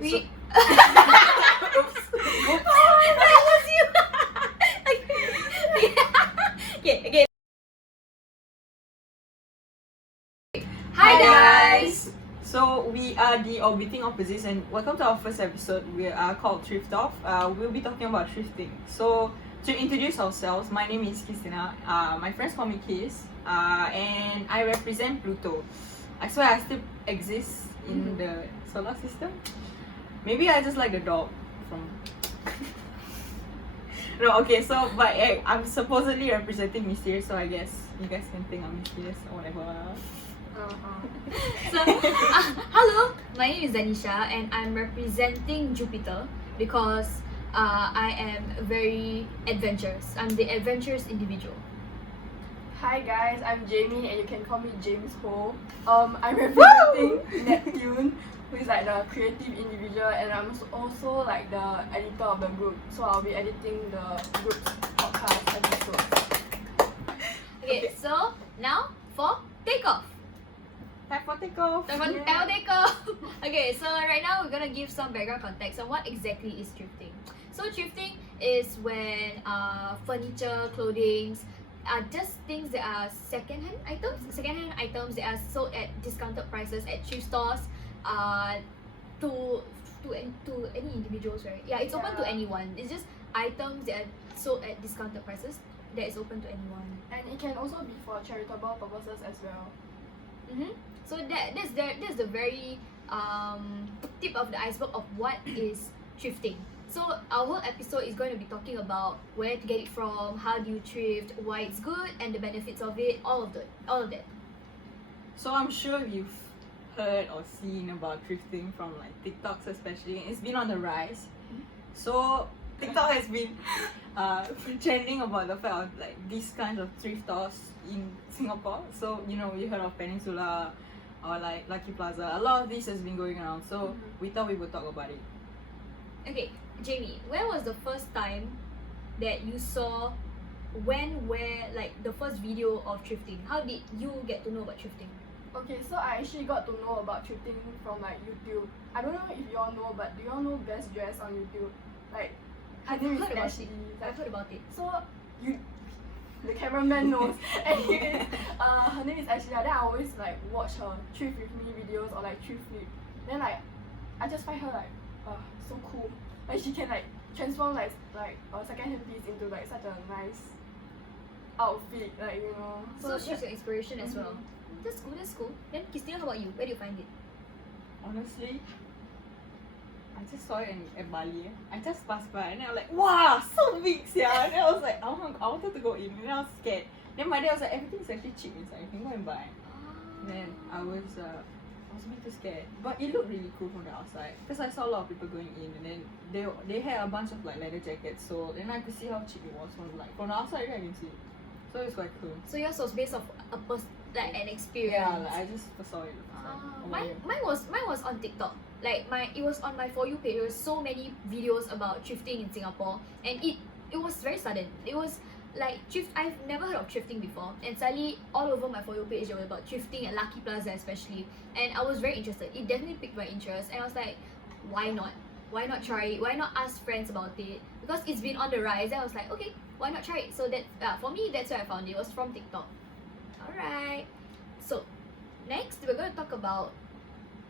We. Oops. That was you. Okay. Hi guys. So we are the Orbiting Opposites and welcome to our first episode. We are called Thrift Off. We'll be talking about thrifting. So to introduce ourselves, my name is Qistina. My friends call me Qis. And I represent Pluto. I swear I still exist in the solar system. Maybe I just like the dog from. No, okay. So but I'm supposedly representing mysterious, so I guess you guys can think I'm mysterious or whatever. So, hello, my name is Danisha and I'm representing Jupiter because I am very adventurous. I'm the adventurous individual. Hi guys, I'm Jamie and you can call me James Ho. I'm representing Neptune, who is like the creative individual, and I'm also like the editor of the group. So I'll be editing the group's podcast episodes. Okay, so now for takeoff. Time for takeoff. Takeoff. Okay, so right now we're gonna give some background context on what exactly is thrifting. So thrifting is when furniture, clothing are just things that are second-hand items that are sold at discounted prices at thrift stores to any individuals, right? Yeah, it's open to anyone. It's just items that are sold at discounted prices that is open to anyone. And it can also be for charitable purposes as well. So that's the very tip of the iceberg of what is thrifting. So our whole episode is going to be talking about where to get it from, how do you thrift, why it's good, and the benefits of it, all of that. So I'm sure you've heard or seen about thrifting from like TikToks especially. It's been on the rise. So TikTok has been trending about the fact of like these kinds of thrift stores in Singapore. So you heard of Peninsula or like Lucky Plaza. A lot of this has been going around. So we thought we would talk about it. Okay, Jamie, when was the first time that you saw where like the first video of thrifting? How did you get to know about thrifting? Okay, so I actually got to know about thrifting from like YouTube. I don't know if you all know, but do you all know Best Dress on YouTube? Like, her name is heard about Ashley. it. Like, I've heard about it. So the cameraman knows. Anyways, her name is Ashley. Then I always like watch her thrift with me videos or like thrift flip. Then like I just find her like so cool. Like she can like transform like a second-hand piece into like such a nice outfit, like So she's your inspiration as well. That's cool. Then Qistina, how about you? Where do you find it? Honestly, I just saw it at Bali. I just passed by and I was like, wow, so big, yeah. And I was like, I wanted to go in and I was scared. Then my dad was like, everything's actually cheap inside. You can go and buy. Then I was a bit too scared, but it looked really cool from the outside because I saw a lot of people going in, and then they had a bunch of like leather jackets, so then I could see how cheap it was from the outside. I can see it, so it's quite cool. So yours was based off an experience. Yeah, like I just saw it. Mine was on TikTok. Like it was on my For You page. There was so many videos about thrifting in Singapore, and it was very sudden. It was like I've never heard of thrifting before, and suddenly all over my For You page it was about thrifting at Lucky Plaza especially, and I was very interested. It definitely piqued my interest, and I was like, why not try it? Why not ask friends about it? Because it's been on the rise, and I was like, okay, why not try it? So that for me, that's where I found it. It was from TikTok. Alright, so next we're going to talk about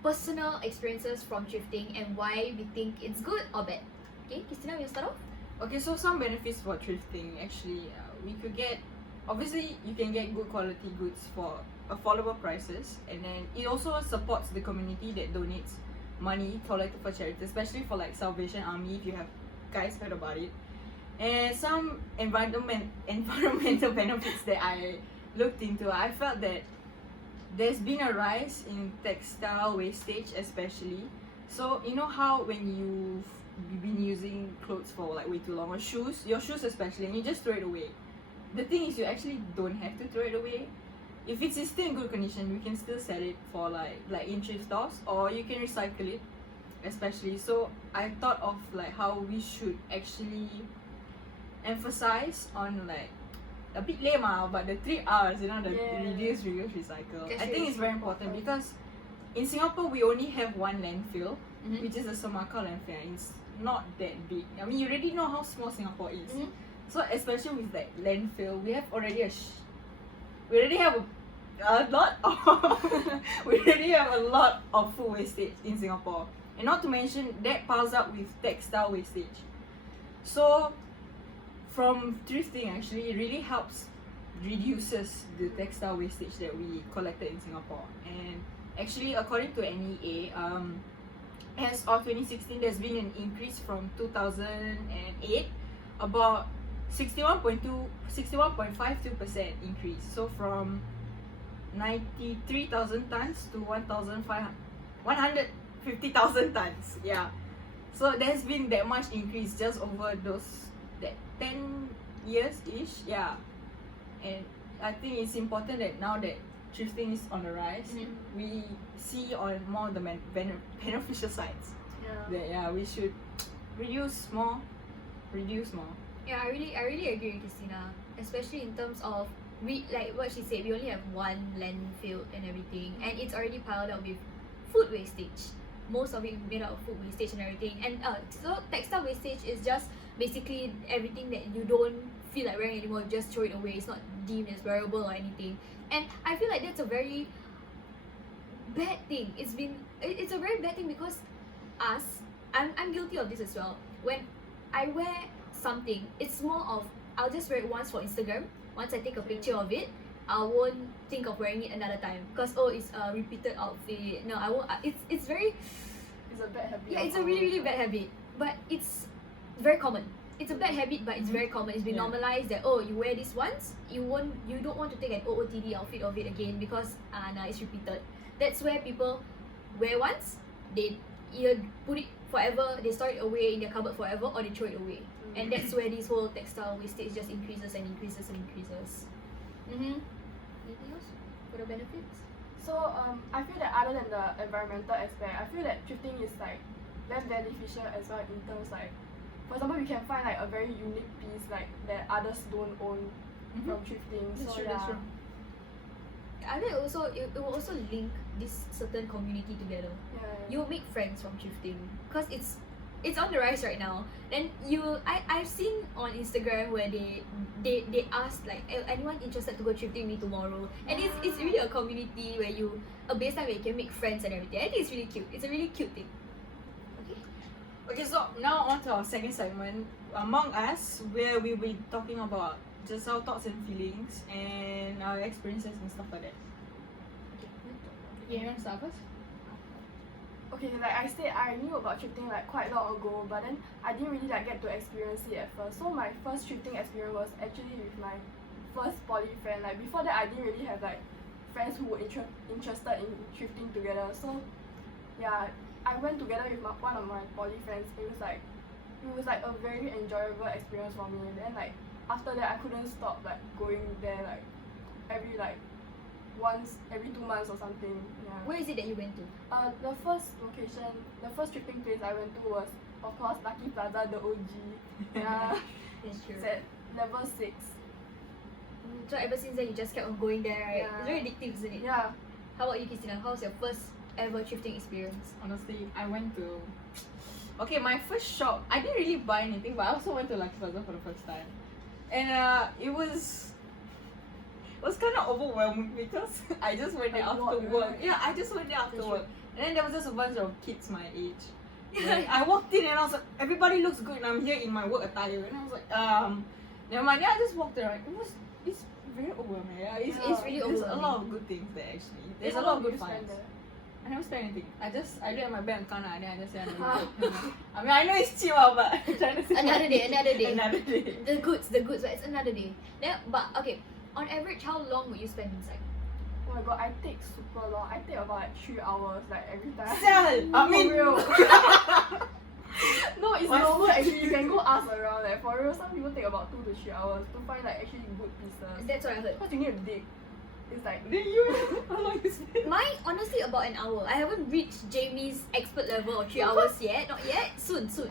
personal experiences from thrifting and why we think it's good or bad. Okay, Qistina, will you start off? Okay, so some benefits for thrifting. Actually, we could get, obviously you can get good quality goods for affordable prices, and then it also supports the community that donates money collected for charity, especially for like Salvation Army, if you have guys heard about it. And some environmental benefits that I looked into. I felt that there's been a rise in textile wastage especially. So you know how when you've been using clothes for like way too long, or your shoes especially, and you just throw it away. The thing is, you actually don't have to throw it away. If it's still in good condition, you can still sell it for like in thrift stores, or you can recycle it especially. So I thought of like how we should actually emphasize on like a bit lame but the 3 R's, the reduce, reuse, recycle. I think it's very important because in Singapore we only have one landfill which is the Semakau landfill. It's not that big. I mean, you already know how small Singapore is. So especially with that landfill, we have already we already have a lot of we already have a lot of food wastage in Singapore, and not to mention that piles up with textile wastage. So from thrifting, actually, it really helps reduces the textile wastage that we collected in Singapore. And actually, according to NEA, as of 2016, there's been an increase from 2008, about 61.52% increase. So from 93,000 tons to 150,000 tons. Yeah. So there's been that much increase just over that 10 years ish. Yeah. And I think it's important that now that thrifting is on the rise, we see on more the beneficial sides. That we should reduce more. Yeah, I really agree with Qistina, especially in terms of like what she said, we only have one landfill and everything, and it's already piled up with food wastage. Most of it made out of food wastage and everything. And so textile wastage is just basically everything that you don't feel like wearing anymore, just throw it away. It's not deemed as wearable or anything. And I feel like that's a very bad thing. It's a very bad thing because I'm guilty of this as well. When I wear something, it's more of I'll just wear it once for Instagram. Once I take a picture of it, I won't think of wearing it another time because it's a repeated outfit. No, I won't. It's very. It's a bad habit. Yeah, it's a really bad habit, but it's very common. It's a bad habit, but it's very common. It's been normalized that you wear this once, you don't want to take an OOTD outfit of it again because it's repeated. That's where people wear once, they either put it forever, they store it away in their cupboard forever, or they throw it away. And that's where this whole textile wastage just increases and increases and increases. Anything else for the benefits? So I feel that other than the environmental aspect, I feel that thrifting is like very beneficial as well in terms like, for example, we can find like a very unique piece like that others don't own from thrifting. That's true. I think also it will also link this certain community together. You will make friends from thrifting because it's on the rise right now. Then I've seen on Instagram where they ask like anyone interested to go thrifting with me tomorrow, and it's really a community where a baseline where you can make friends and everything. I think it's really cute. It's a really cute thing. Okay, so now on to our second segment, Among Us, where we'll be talking about just our thoughts and feelings and our experiences and stuff like that. Okay, you want to start first? Okay, like I said, I knew about thrifting like quite long ago, but then I didn't really like get to experience it at first. So my first thrifting experience was actually with my first poly friend. Like before that, I didn't really have like friends who were interested in thrifting together. So yeah, I went together with one of my poly friends. It was like a very enjoyable experience for me. And then like after that, I couldn't stop like going there like every 2 months or something. Yeah. Where is it that you went to? The first thrifting place I went to was of course Lucky Plaza, the OG. Yeah. That's true. It's at level 6. So ever since then you just kept on going there, right? Yeah. It's very addictive, isn't it? Yeah. How about you, Qistina? How was your first ever thrifting experience? Honestly, I went to... Okay, my first shop, I didn't really buy anything, but I also went to Lucky Plaza for the first time. And it was kind of overwhelming because I just went there after work. Yeah, I just went there after work. And then there was just a bunch of kids my age. And I walked in and I was like, everybody looks good and I'm here in my work attire. And I was like, never mind. Then I just walked around. It's very overwhelming. Yeah, it's really overwhelming. There's a lot of good things there actually. There's a lot of good finds. I never spend anything. I look at my bank account and then I just say, I mean, I know it's cheap, but I'm trying to say another day. Another day. The goods, but it's another day. Then, but okay, on average, how long would you spend inside? Oh my god, I take super long. I take about like 3 hours like every time. I mean, real. No, it's normal actually. You can go ask around. Like for real, some people take about 2 to 3 hours to find like actually good pieces. That's what I heard. Because you need to dig. It's like then you how long you spend? Mine honestly about an hour. I haven't reached Jamie's expert level of 3 hours yet. Not yet. Soon. So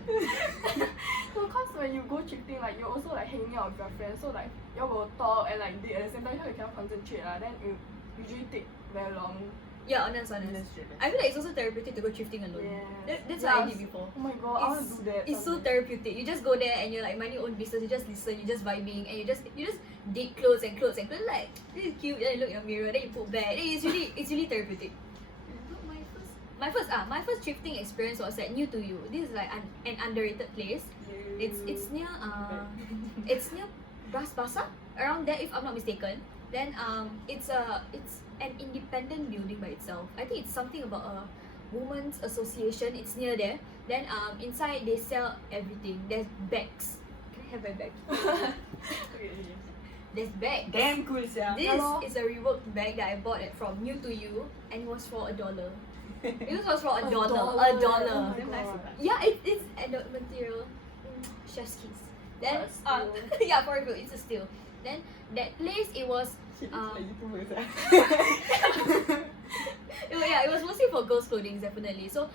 cause when you go thrifting, like you're also like hanging out with your friends. So like you will talk and like dig at the same time. You cannot concentrate then it usually take very long. Yeah, honest. I feel like it's also therapeutic to go thrifting alone. Yes. That's what I did before. Oh my god, I want to do that. It's so someday. therapeutic. You just go there and you're like minding your own business. You just listen. You just vibing, and you just dig clothes and clothes. Like, this is cute. Then you look in your mirror. Then you put back. Then it's really therapeutic. My first thrifting experience was at New to You. This is like an underrated place. It's near Bras Basah, around there if I'm not mistaken. Then it's an independent building by itself. I think it's something about a women's association. It's near there. Then inside they sell everything. There's bags. Can I have my bag? There's bags. Damn cool, sia. This is a reworked bag that I bought it from New to You, and it was for $1. It was for $1. Oh $1. my Damn nice God. of that. Yeah, it's and the material, chef's kiss. Then What a steal. yeah, for real, it's a steal. Then that place, it was Shit, it's like YouTubers, it was mostly for girls' clothing, definitely. So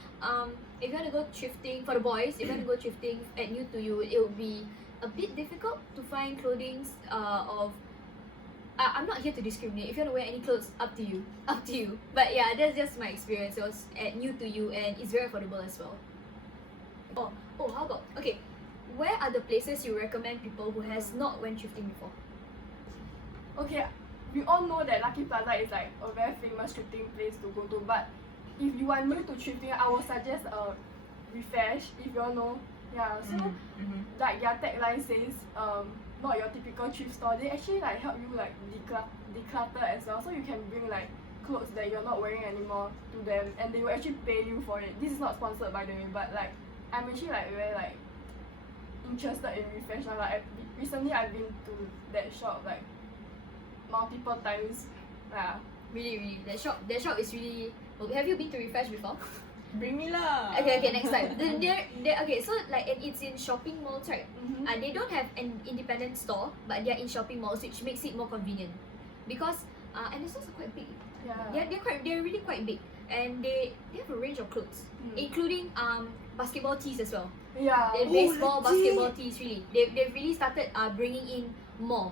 if you want to go thrifting for the boys, if you want to go thrifting at New to You, it would be a bit difficult to find clothing of. I'm not here to discriminate. If you want to wear any clothes, up to you. But yeah, that's just my experience. It was at New to You, and it's very affordable as well. Oh, how about where are the places you recommend people who has not went thrifting before? Okay, we all know that Lucky Plaza is like a very famous thrifting place to go to, but if you are new to thrifting, I would suggest Refresh, if you all know. Yeah, so like their tagline says, not your typical thrift store. They actually like help you like declutter as well, so you can bring like clothes that you're not wearing anymore to them, and they will actually pay you for it. This is not sponsored by the way, but like I'm actually like very like interested in Refresh. Like recently I've been to that shop like multiple times. Yeah. Really, that shop is really. Have you been to Refresh before? Bring me lah. Okay, next time. Okay, so like, and it's in shopping malls, right? They don't have an independent store, but they're in shopping malls, which makes it more convenient. Because and the stores are quite big. Yeah. They're really quite big, and they have a range of clothes, including basketball tees as well. Yeah. They baseball, basketball tees, really. They've really started bringing in more.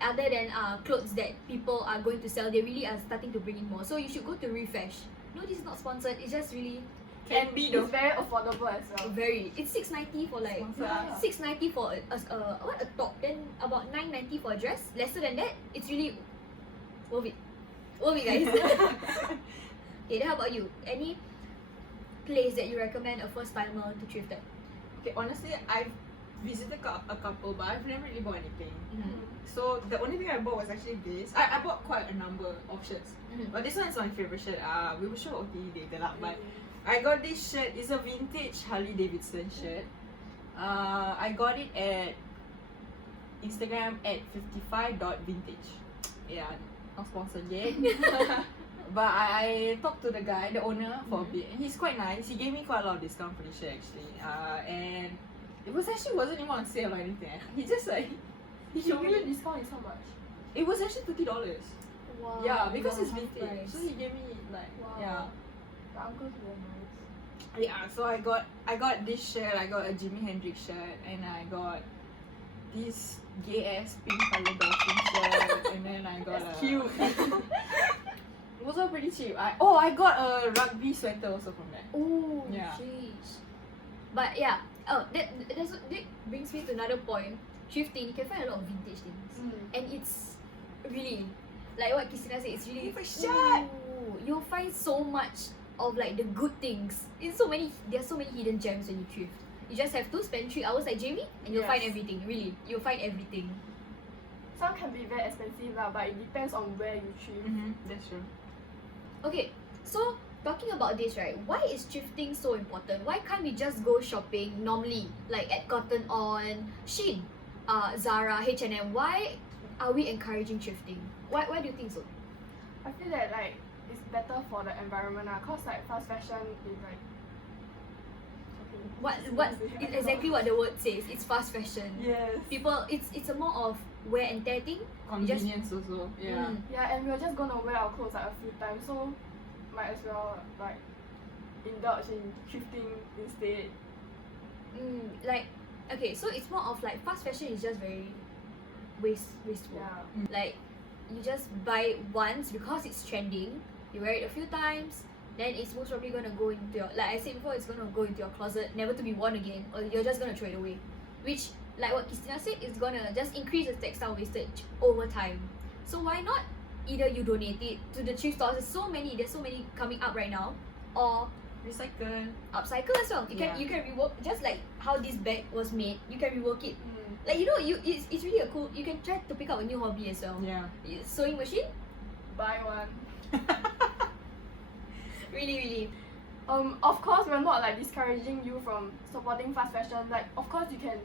Other than clothes that people are going to sell, they really are starting to bring in more. So you should go to Refresh. No, this is not sponsored. It's just really Can be though. It's very affordable as well. very. It's $6.90 for like $6.90 for a top. Then about $9.90 for a dress. Lesser than that, it's really worth it. Worth it, guys. Okay, then how about you? Any place that you recommend a first timer to thrift at? Okay, honestly, I've visited a couple, but I've never really bought anything. Mm-hmm. So the only thing I bought was actually this. I bought quite a number of shirts, but this one is my favorite shirt. We will show OT later lah. But I got this shirt. It's a vintage Harley Davidson shirt. I got it at Instagram at 55.vintage. Yeah, not sponsored yet. But I talked to the guy, the owner, for a bit. And he's quite nice. He gave me quite a lot of discount for the shirt actually. And it wasn't even on sale or anything. He just like he He showed give you me. discount is how much? It was actually $30. Wow. Yeah, because wow, it's half vintage. price. So he gave me like Wow. The uncle's very nice. yeah. So I got this shirt. I got a Jimi Hendrix shirt, and I got this gay ass pink color dolphin shirt, and then I got That's a cute. It was all pretty cheap. I got a rugby sweater also from there. Oh, Yeah. jeez. But yeah, that brings me to another point. Thrifting, you can find a lot of vintage things, and it's really like what Qistina said. It's really For sure. ooh, you'll find so much of like the good things. There are so many hidden gems when you thrift. You just have to spend 3 hours like Jamie, and you'll find Yes. everything. Really, you'll find everything. Some can be very expensive lah, but it depends on where you thrift. That's true. Okay, so talking about this, right? Why is thrifting so important? Why can't we just go shopping normally, like at Cotton On, Shein, Zara, H&M? Why are we encouraging thrifting? Why do you think so? I feel that like it's better for the environment cause like fast fashion is like It's exactly what the word says. It's fast fashion. Yes. People, it's a more of wear and tear thing. Convenience also. Yeah. Yeah, and we're just gonna wear our clothes like a few times, so might as well like indulge in thrifting instead. Like, okay, so it's more of like fast fashion is just very wasteful. Yeah. Like, you just buy it once because it's trending, you wear it a few times, then it's most probably gonna go into your, like I said before, it's gonna go into your closet, never to be worn again, or you're just gonna throw it away. Which, like what Qistina said, is gonna just increase the textile wastage over time. So why not either you donate it to the thrift stores? There's so many coming up right now, or Recycle. upcycle as well. You can rework, just like how this bag was made. You can rework it. Like it's really a cool. You can try to pick up a new hobby as well. Yeah. Sewing machine. Buy one. Really. Of course, we're not like discouraging you from supporting fast fashion. Like, of course, you can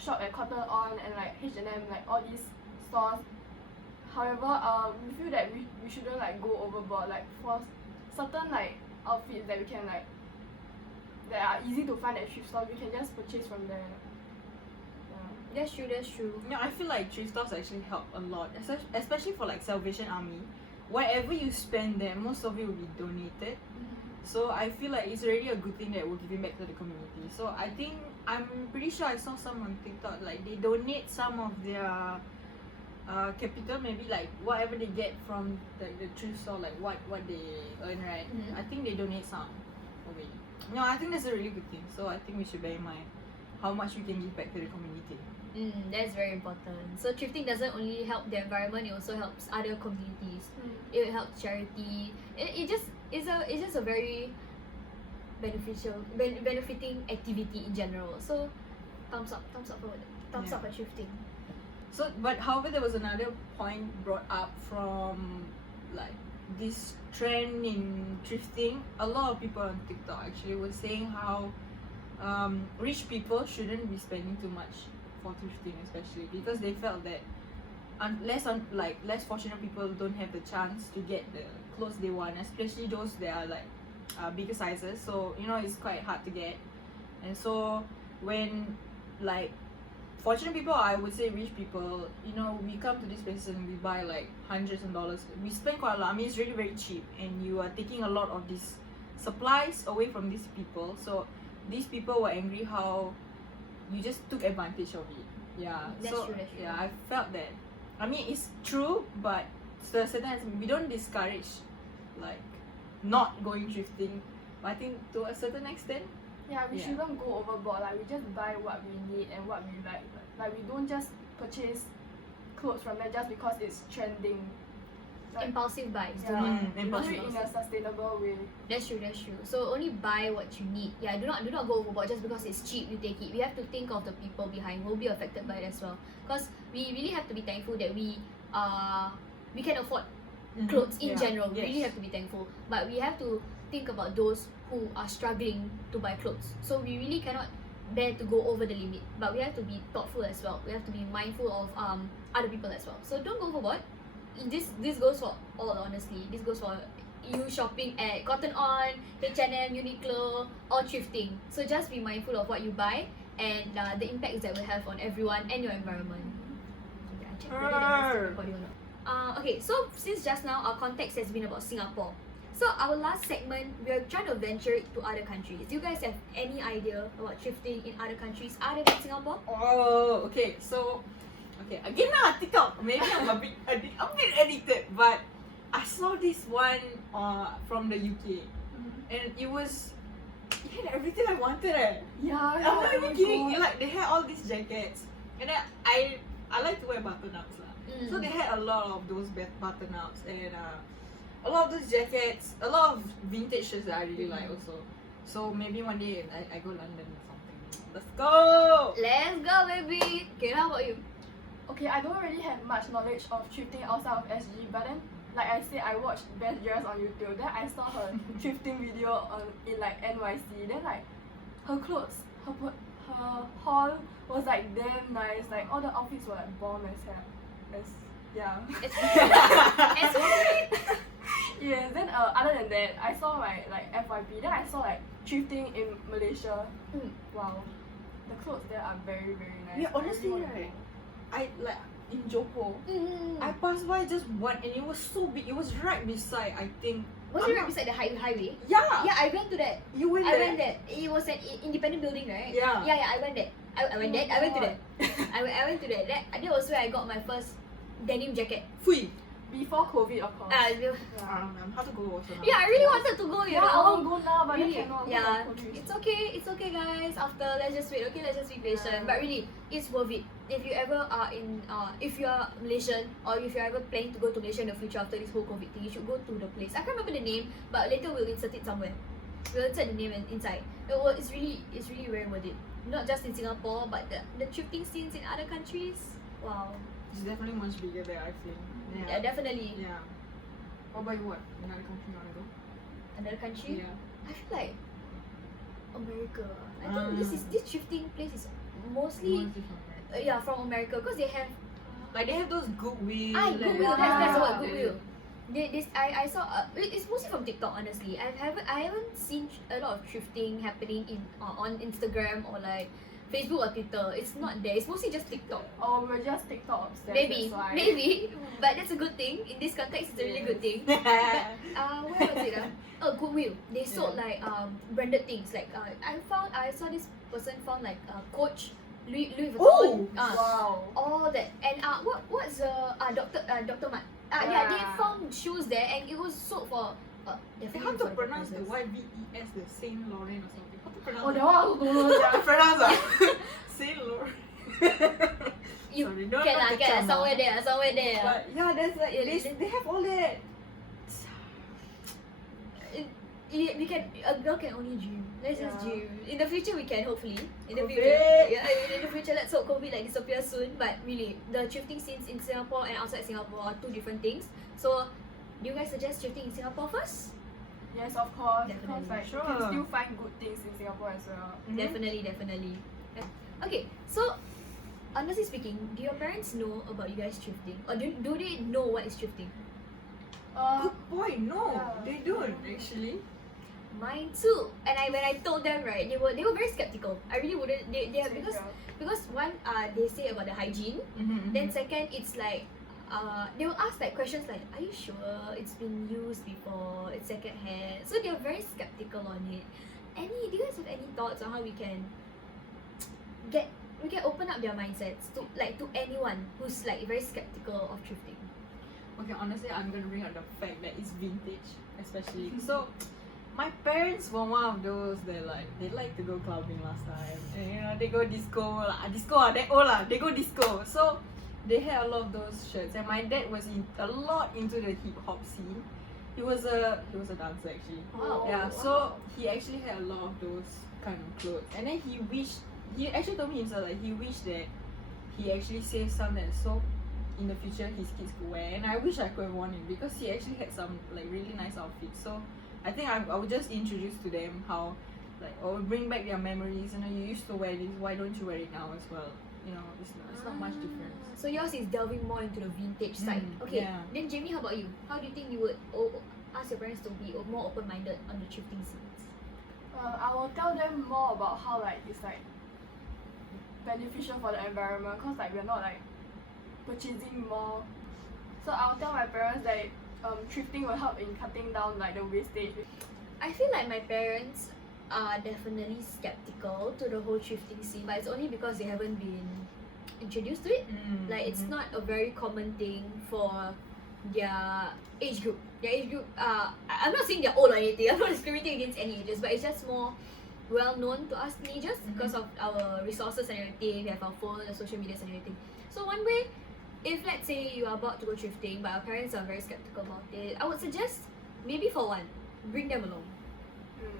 shop at Cotton On and like H&M, like all these stores. However, we feel that we shouldn't like go overboard. Like for certain like outfits that we can like that are easy to find at thrift stores, we can just purchase from there. That's true. You know, I feel like thrift stores actually help a lot, especially for like Salvation Army. Whatever you spend there, most of it will be donated. So I feel like it's already a good thing that we're giving back to the community. So I think, I'm pretty sure I saw some on TikTok, like they donate some of their capital, maybe like whatever they get from the thrift store, like what they earn, right? I think they donate some away. No, I think that's a really good thing. So I think we should bear in mind how much we can give back to the community. That's very important. So thrifting doesn't only help the environment; it also helps other communities. It helps charity. It's just a very benefiting activity in general. So thumbs up for thrifting. So, but however, there was another point brought up from like this trend in thrifting. A lot of people on TikTok actually were saying how rich people shouldn't be spending too much for thrifting, especially because they felt that less fortunate people don't have the chance to get the clothes they want, especially those that are like bigger sizes. So you know, it's quite hard to get, and so when like fortunate people, I would say rich people, you know, we come to this place and we buy like hundreds of dollars. We spend quite a lot. I mean, it's really very cheap, and you are taking a lot of these supplies away from these people. So these people were angry how you just took advantage of it. Yeah. That's true. Yeah, I felt that. I mean, it's true, but to a certain extent, we don't discourage like not going thrifting. But I think to a certain extent, we shouldn't go overboard. Like, we just buy what we need and what we like. Like, we don't just purchase clothes from there just because it's trending. Like, Impulsive buys. do it impulsive in a sustainable way. That's true. So only buy what you need. Yeah, do not go overboard just because it's cheap. You take it. We have to think of the people behind who will be affected by it as well. Because we really have to be thankful that we can afford clothes in general. We really have to be thankful. But we have to think about those who are struggling to buy clothes. So we really cannot bear to go over the limit. But we have to be thoughtful as well. We have to be mindful of other people as well. So don't go overboard. This goes for all, honestly. This goes for you shopping at Cotton On, H&M, Uniqlo, or thrifting. So just be mindful of what you buy and the impacts that will have on everyone and your environment. Okay, I checked whether that was recording or not. Okay, so since just now our context has been about Singapore. So our last segment, we are trying to venture to other countries. Do you guys have any idea about thrifting in other countries other than Singapore? Oh, okay. So, again now TikTok. Maybe I'm a bit addicted, but I saw this one from the UK, and it had everything I wanted. Yeah, I'm not even kidding. Like, they had all these jackets, and then I like to wear button ups lah. So they had a lot of those button ups and a lot of those jackets, a lot of vintage shirts that I really like also. So maybe one day I go London or something. Let's go! Let's go, baby! Okay, how about you? Okay, I don't really have much knowledge of thrifting outside of SG, but then, like I said, I watched Best Dress on YouTube. Then I saw her thrifting video in like NYC. Then like her clothes, her haul was like damn nice. Like all the outfits were like bomb as hell. Yes. Then other than that, I saw my like FYP. Then I saw like thrifting in Malaysia. Wow, the clothes there are very very nice. Yeah, honestly, right. I like in Johor. I passed by just one, and it was so big. It was right beside, I think. Was it right beside the highway? Yeah. Yeah, I went to that. You went there? I went there. It was an independent building, right? Yeah. Yeah, I went there. I went there. I went to that. I went to that. That was where I got my first denim jacket. Fui. Before COVID, of course. Yeah, I'm how to go also now. I really wanted to go, you Yeah, I want know. to go now, but Really, then cannot. yeah, because of COVID. it's okay, guys. After, let's just wait. Okay, let's just be patient. Yeah. But really, it's worth it. If you ever are if you are Malaysian or if you're ever planning to go to Malaysia in the future after this whole COVID thing, you should go to the place. I can't remember the name, but later we'll insert it somewhere. We'll insert the name inside. It's really very worth it. Not just in Singapore, but the thrifting scenes in other countries. Wow. It's definitely much bigger there, I feel. Yeah, definitely. Yeah. What about you? What? Another country you wanna go? Another country. Yeah. I feel like America. I think this thrifting place is mostly from America because they have Like they have those Goodwill. Goodwill. Yeah. That's what Goodwill. I saw it's mostly from TikTok, honestly. I haven't seen a lot of thrifting happening on Instagram or like Facebook or Twitter. It's not there. It's mostly just TikTok. Or we're just TikTok obsessed. Maybe, that's why. maybe, but that's a good thing. In this context, it's a really good thing. Where was it? Goodwill. They sold like branded things. Like I saw this person found like Coach, Louis Vuitton. Wow. All that and what's Dr. Mart. They Yeah. found shoes there and it was sold for How definitely to for pronounce the prices. YVES, the Saint Laurent or something? How to pronounce Oh, that one I also don't know. How to pronounce that? Saint Laurent. You Sorry, don't can take charm, somewhere there. But yeah, there's like they have all that. We can a girl can only dream. Let's just Yeah. dream. In the future we can hopefully. In the COVID. future. Yeah, in the future let's hope COVID like disappear soon. But really, the thrifting scenes in Singapore and outside Singapore are two different things. So do you guys suggest thrifting in Singapore first? Yes, of course. Definitely. Because like you Sure. can still find good things in Singapore as well. Definitely. Okay, so honestly speaking, do your parents know about you guys thrifting? Or do they know what is thrifting? Good point. No, Yeah. they don't actually. Mine too. And when I told them, right, they were very skeptical. I really wouldn't they Same because here. because one they say about the hygiene. Then second, it's like they will ask like questions like, are you sure it's been used before? It's second hand. So they're very skeptical on it. Do you guys have any thoughts on how we can open up their mindsets to anyone who's like very skeptical of thrifting? Okay, honestly, I'm gonna bring up the fact that it's vintage, especially. So, my parents were one of those that they like to go clubbing last time, and they go disco they old lah, they go disco. So, they had a lot of those shirts, and my dad was a lot into the hip hop scene. He was a dancer actually. Wow. Yeah, so he actually had a lot of those kind of clothes, and then he actually told me himself he wished that he actually saved some that so in the future his kids could wear, and I wish I could have worn it because he actually had some really nice outfits. So I think I would just introduce to them how or bring back their memories. You used to wear this, why don't you wear it now as well? It's not much difference. So yours is delving more into the vintage side. Okay. Yeah. Then Jamie, how about you? How do you think you would ask your parents to be more open-minded on the thrifting scenes? I will tell them more about how it's beneficial for the environment, cause we're not purchasing more. So I'll tell my parents that thrifting will help in cutting down the wastage. I feel like my parents are definitely skeptical to the whole thrifting scene, but it's only because they haven't been introduced to it. It's not a very common thing for their age group. I'm not saying they're old or anything. I'm not discriminating against any ages, but it's just more well known to us teenagers because of our resources and everything. We have our phone, the social medias and everything. So one way, if let's say you are about to go thrifting but our parents are very skeptical about it, I would suggest maybe for one, bring them along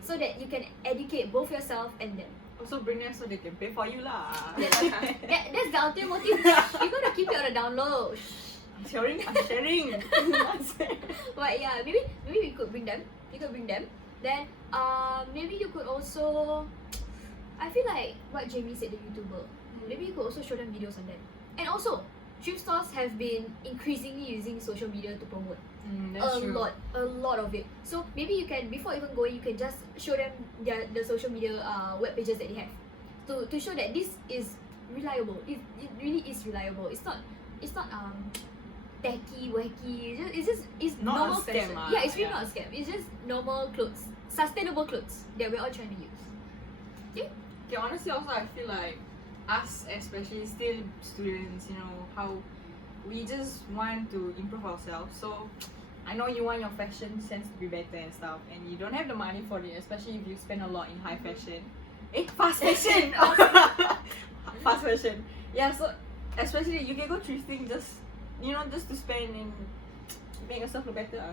so that you can educate both yourself and them. Also bring them so they can pay for you lah. That's the ultimate motive. You gotta keep it on the down low. I'm sharing. But yeah, maybe we could bring them. You could bring them. Then maybe you could also, I feel like what Jamie said, the YouTuber, maybe you could also show them videos on that. And also, thrift stores have been increasingly using social media to promote. That's true. A lot of it. So maybe you can, before even going, you can just show them the social media web pages that they have to show that this is reliable. It really is reliable. It's not tacky, wacky. It's Not normal a scam, fashion. Yeah, it's really yeah. not a scam. It's just normal clothes, sustainable clothes that we're all trying to use. Okay, honestly, also I feel like us, especially still students, how we just want to improve ourselves. So I know you want your fashion sense to be better and stuff, and you don't have the money for it, especially if you spend a lot in high fashion. Fast fashion! Fast fashion. Yeah, so especially you can go thrifting just, just to spend and make yourself look better.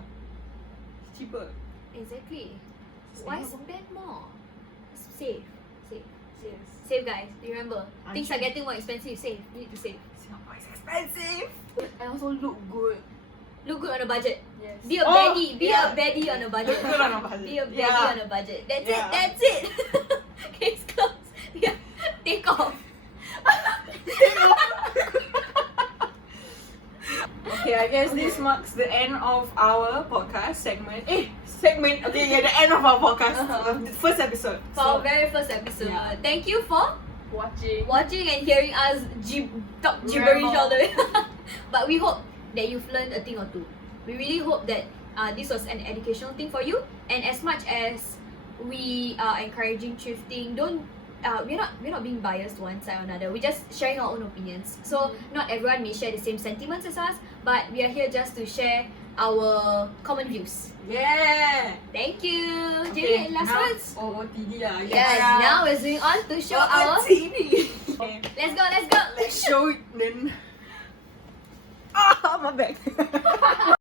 It's cheaper. Exactly. Why spend more? Save. Yes. Save, guys. Remember, I'm things sure. are getting more expensive. Save. You need to save. Singapore is expensive! And also look good. Look good on a budget. Yes. Be a Oh, baddie. Be yeah. a baddie on a budget. Look good on a budget. Be a baddie Yeah. on a budget. That's Yeah. it. That's it. Case closed. Yeah. Take off. Okay, I guess this marks the end of our podcast segment. Segment. Okay, yeah, the end of our podcast. The first episode. For our very first episode. Yeah. Thank you for Watching and hearing us talk gibberish Ramble. all the way. But we hope that you've learned a thing or two. We really hope that this was an educational thing for you. And as much as we are encouraging thrifting, we're not being biased one side or another. We're just sharing our own opinions. So not everyone may share the same sentiments as us, but we are here just to share our common views. Yeah. Thank you. Okay, Jadi last now, words. OOTD lah. Yes. Now we're going on to show our. OOTD. Okay. Let's go. Let's show it then. My back.